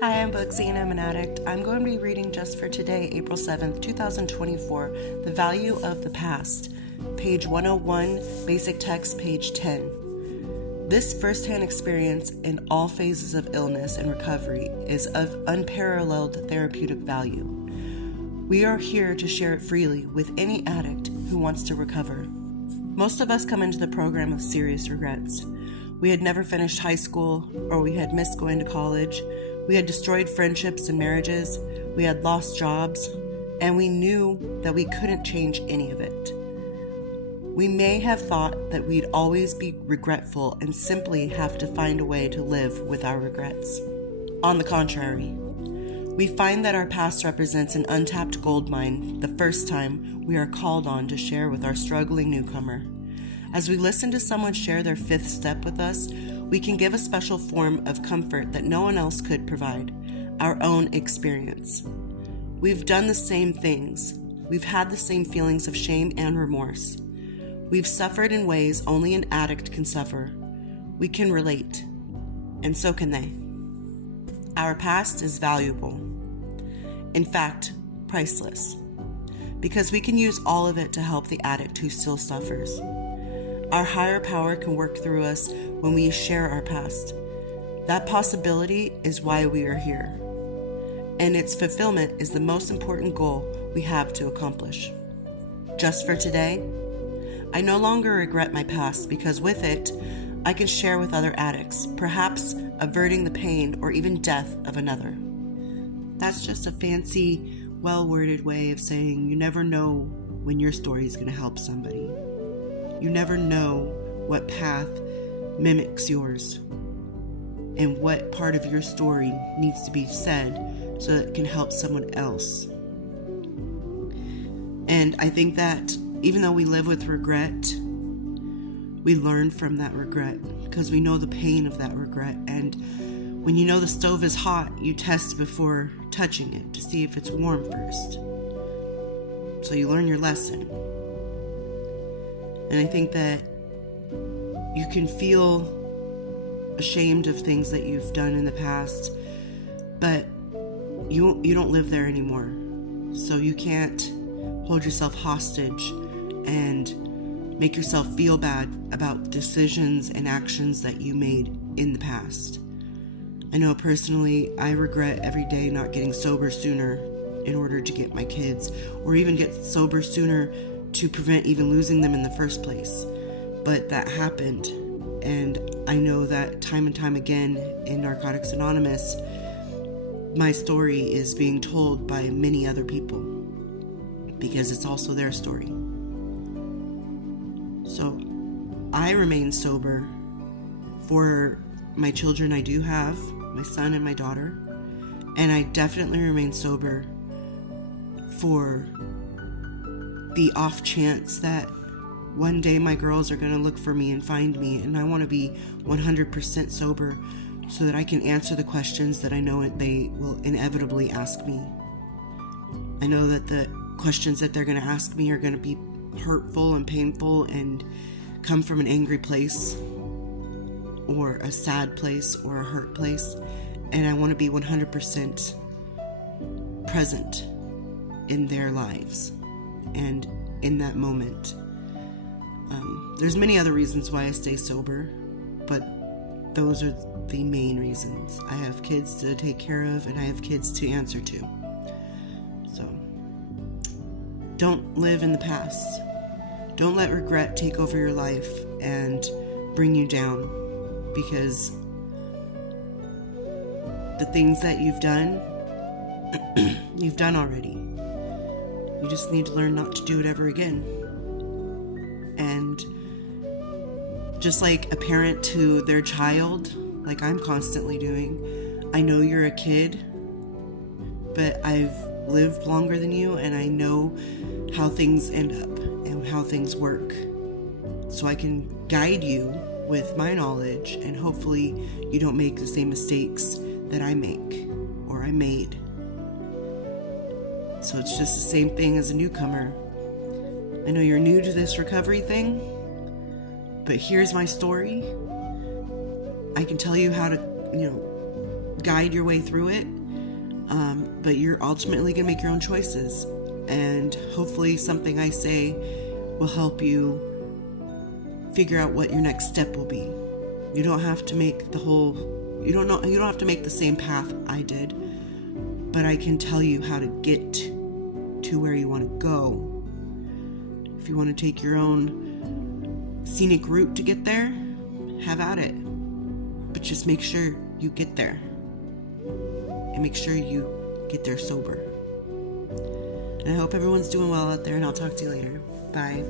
Hi, I'm Booksy and I'm an addict. I'm going to be reading just for today, April 7th, 2024, The Value of the Past, page 101, basic text, page 10. This firsthand experience in all phases of illness and recovery is of unparalleled therapeutic value. We are here to share it freely with any addict who wants to recover. Most of us come into the program with serious regrets. We had never finished high school, or we had missed going to college. We had destroyed friendships and marriages. We had lost jobs, and we knew that we couldn't change any of it. We may have thought that we'd always be regretful and simply have to find a way to live with our regrets. On the contrary, we find that our past represents an untapped gold mine the first time we are called on to share with our struggling newcomer. As we listen to someone share their fifth step with us, we can give a special form of comfort that no one else could provide, our own experience. We've done the same things. We've had the same feelings of shame and remorse. We've suffered in ways only an addict can suffer. We can relate, and so can they. Our past is valuable. In fact, priceless, because we can use all of it to help the addict who still suffers. Our higher power can work through us when we share our past. That possibility is why we are here, and its fulfillment is the most important goal we have to accomplish. Just for today, I no longer regret my past because with it, I can share with other addicts, perhaps averting the pain or even death of another. That's just a fancy, well-worded way of saying you never know when your story is going to help somebody. You never know what path mimics yours and what part of your story needs to be said so that it can help someone else. And I think that even though we live with regret, we learn from that regret because we know the pain of that regret. And when you know the stove is hot, you test before touching it to see if it's warm first. So you learn your lesson. And I think that you can feel ashamed of things that you've done in the past, but you don't live there anymore. So you can't hold yourself hostage and make yourself feel bad about decisions and actions that you made in the past. I know personally, I regret every day not getting sober sooner in order to get my kids, or even get sober sooner to prevent even losing them in the first place. But that happened, and I know that time and time again in Narcotics Anonymous, my story is being told by many other people because it's also their story. So I remain sober for my children I do have, my son and my daughter, and I definitely remain sober for the off chance that one day my girls are going to look for me and find me, and I want to be 100% sober so that I can answer the questions that I know they will inevitably ask me. I know that the questions that they're going to ask me are going to be hurtful and painful and come from an angry place or a sad place or a hurt place, and I want to be 100% present in their lives and in that moment. There's many other reasons why I stay sober, but those are the main reasons. I have kids to take care of, and I have kids to answer to. So, don't live in the past. Don't let regret take over your life and bring you down, because the things that you've done, you've done already. You just need to learn not to do it ever again. And just like a parent to their child, like I'm constantly doing, I know you're a kid, but I've lived longer than you, and I know how things end up and how things work. So I can guide you with my knowledge, and hopefully you don't make the same mistakes that I make or I made. So it's just the same thing as a newcomer. I know you're new to this recovery thing, but here's my story. I can tell you how to, guide your way through it, but you're ultimately going to make your own choices. And hopefully something I say will help you figure out what your next step will be. You don't have to make you don't have to make the same path I did, but I can tell you how to get to where you want to go. If you want to take your own scenic route to get there, have at it. But just make sure you get there. And make sure you get there sober. And I hope everyone's doing well out there, and I'll talk to you later. Bye.